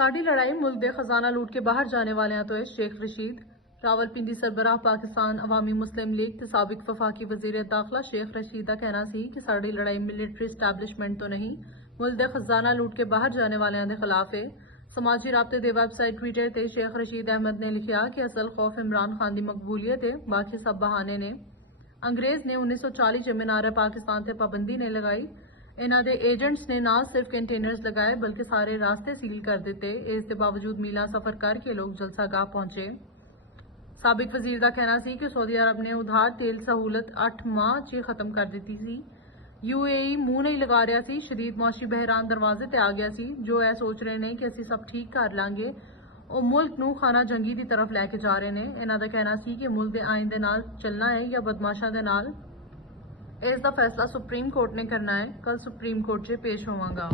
साड़ी लड़ाई मुल्क दे खजाना लूट के बाहर जाने वाले हैं तो है शेख रशीद। रावलपिंडी सरबराह पाकिस्तान अवामी मुस्लिम लीग ते साबिक वफाकी वजीर दाखिला शेख रशीद का कहना सी कि साड़ी लड़ाई मिलिट्री स्टैबलिशमेंट तो नहीं, मुल्क दे खजाना लूट के बाहर जाने वाले दे खिलाफ है। समाजी राबते दे वैबसाइट ट्विटर ते शेख रशीद अहमद ने लिखा कि असल खौफ इमरान खान की मकबूलियत है, बाकी सब बहाने ने। अंग्रेज ने 1940 च मीनार पाकिस्तान से पाबंदी नहीं लगाई। इन्हां दे एजेंट्स ने ना सिर्फ कंटेनर्स लगाए बल्कि सारे रास्ते सील कर दिते। इस दे बावजूद मीला सफर करके लोग जलसागाह पहुंचे। साबिक वजीर का कहना सी कि सऊदी अरब ने उधार तेल सहूलत 8 माह च खत्म कर दी सी। यूएई मुंह नहीं लगा रहा सी, शदीद मौशी बहरान दरवाजे ते आ गया सी। जो है सोच रहे ने कि असी सब ठीक कर लांगे, और मुल्क नू खाना जंगी की तरफ लैके जा रहे ने। इन्हां दा कहना सी कि मुल्क दे आइन दे नाल चलना है या बदमाशां दे नाल। इसका फैसला सुप्रीम कोर्ट ने करना है। कल सुप्रीम कोर्ट च पेश होवांगा।